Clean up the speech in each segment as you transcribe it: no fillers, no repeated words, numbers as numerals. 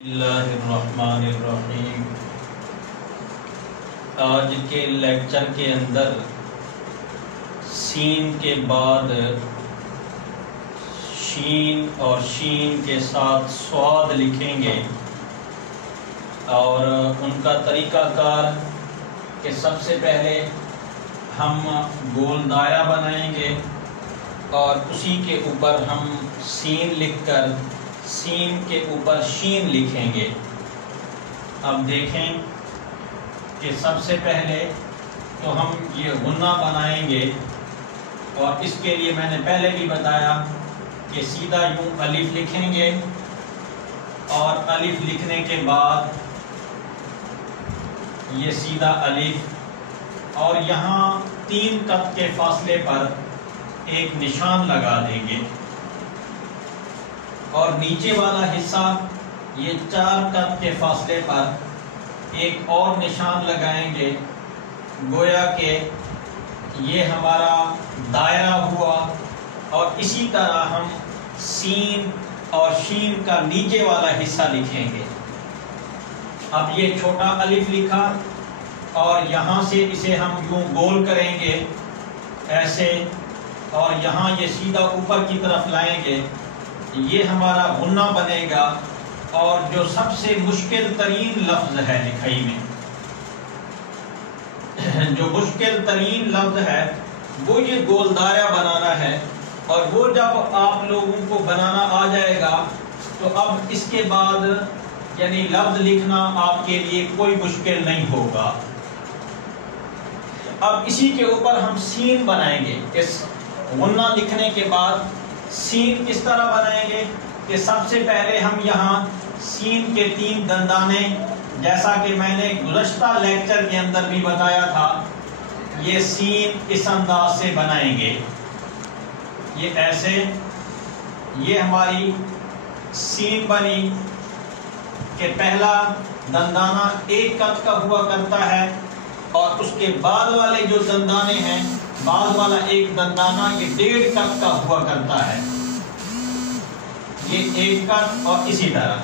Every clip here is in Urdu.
اللہ الرحمن الرحیم۔ آج کے لیکچر کے اندر سین کے بعد شین اور شین کے ساتھ صاد لکھیں گے، اور ان کا طریقہ کار کہ سب سے پہلے ہم گول دائرہ بنائیں گے اور اسی کے اوپر ہم سین لکھ کر سین کے اوپر شین لکھیں گے۔ اب دیکھیں کہ سب سے پہلے تو ہم یہ غنہ بنائیں گے، اور اس کے لیے میں نے پہلے بھی بتایا کہ سیدھا یوں الف لکھیں گے، اور الف لکھنے کے بعد یہ سیدھا الف، اور یہاں 3 قط کے فاصلے پر ایک نشان لگا دیں گے، اور نیچے والا حصہ یہ 4 قط کے فاصلے پر ایک اور نشان لگائیں گے، گویا کہ یہ ہمارا دائرہ ہوا۔ اور اسی طرح ہم سین اور شین کا نیچے والا حصہ لکھیں گے۔ اب یہ چھوٹا الف لکھا، اور یہاں سے اسے ہم یوں گول کریں گے ایسے، اور یہاں یہ سیدھا اوپر کی طرف لائیں گے، یہ ہمارا غنہ بنے گا۔ اور جو سب سے مشکل ترین لفظ ہے لکھائی میں، جو مشکل ترین لفظ ہے وہ یہ گول دائرہ بنانا ہے، اور وہ جب آپ لوگوں کو بنانا آ جائے گا تو اب اس کے بعد یعنی لفظ لکھنا آپ کے لیے کوئی مشکل نہیں ہوگا۔ اب اسی کے اوپر ہم سین بنائیں گے۔ اس غنہ لکھنے کے بعد سین کس طرح بنائیں گے کہ سب سے پہلے ہم یہاں سین کے 3 دندانے، جیسا کہ میں نے گزشتہ لیکچر کے اندر بھی بتایا تھا، یہ سین اس انداز سے بنائیں گے، یہ ایسے، یہ ہماری سین بنی کہ پہلا دندانہ 1 قط کا ہوا کرتا ہے، اور اس کے بعد والے جو دندانے ہیں، بعد والا ایک دندانہ یہ 1.5 قط کا ہوا کرتا ہے، یہ 1 قط، اور اسی طرح۔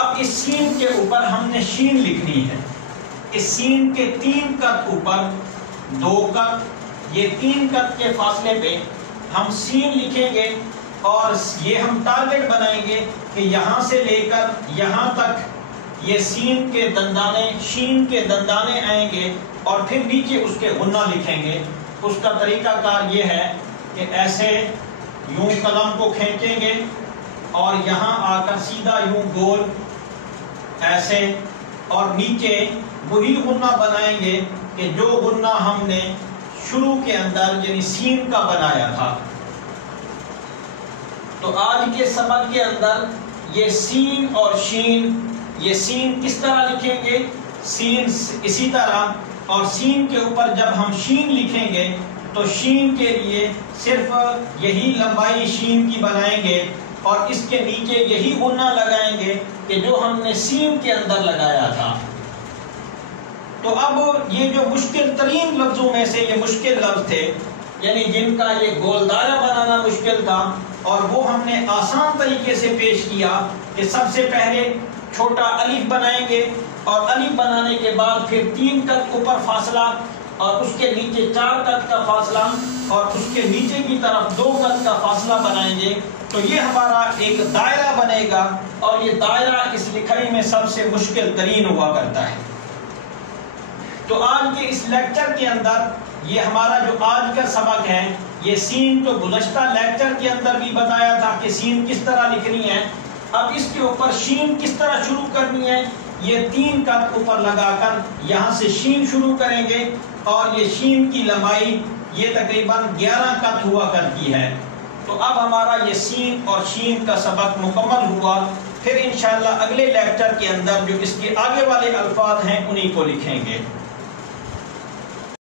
اب اس سین کے اوپر ہم نے شین لکھنی ہے۔ اس سین کے 3 قط اوپر 2 قط، یہ 3 قط کے فاصلے پہ ہم سین لکھیں گے، اور یہ ہم ٹارگٹ بنائیں گے کہ یہاں سے لے کر یہاں تک یہ سین کے دندانے، شین کے دندانے آئیں گے، اور پھر نیچے اس کے غنہ لکھیں گے۔ اس کا طریقہ کار یہ ہے کہ ایسے یوں قلم کو کھینچیں گے، اور یہاں آ کر سیدھا یوں گول ایسے، اور نیچے وہی غنہ بنائیں گے کہ جو غنہ ہم نے شروع کے اندر یعنی سین کا بنایا تھا۔ تو آج کے سبق کے اندر یہ سین اور شین، یہ سین کس طرح لکھیں گے، سین اسی طرح، اور سین کے اوپر جب ہم شین لکھیں گے تو شین کے لیے صرف یہی لمبائی شین کی بنائیں گے، اور اس کے نیچے یہی غنہ لگائیں گے کہ جو ہم نے سین کے اندر لگایا تھا۔ تو اب یہ جو مشکل ترین لفظوں میں سے یہ مشکل لفظ تھے، یعنی جن کا یہ گول دائرہ بنانا مشکل تھا، اور وہ ہم نے آسان طریقے سے پیش کیا کہ سب سے پہلے چھوٹا الف بنائیں گے، اور الف بنانے کے بعد پھر 3 قط اوپر فاصلہ، اور اس کے نیچے 4 قط کا فاصلہ، اور اس کے نیچے کی طرف 2 قط کا فاصلہ بنائیں گے، تو یہ ہمارا ایک دائرہ بنے گا، اور یہ دائرہ اس لکھائی میں سب سے مشکل ترین ہوا کرتا ہے۔ تو آج کے اس لیکچر کے اندر یہ ہمارا جو آج کا سبق ہے، یہ سین تو گزشتہ لیکچر کے اندر بھی بتایا تھا کہ سین کس طرح لکھنی ہے۔ اب اس کے اوپر شین کس طرح شروع کرنی ہے، یہ 3 قط اوپر لگا کر یہاں سے شین شروع کریں گے، اور یہ شین کی لمبائی یہ تقریباً 11 قط ہوا کرتی ہے۔ تو اب ہمارا یہ سین اور شین کا سبق مکمل ہوا۔ پھر انشاءاللہ اگلے لیکچر کے اندر جو اس کے آگے والے الفاظ ہیں انہی کو لکھیں گے۔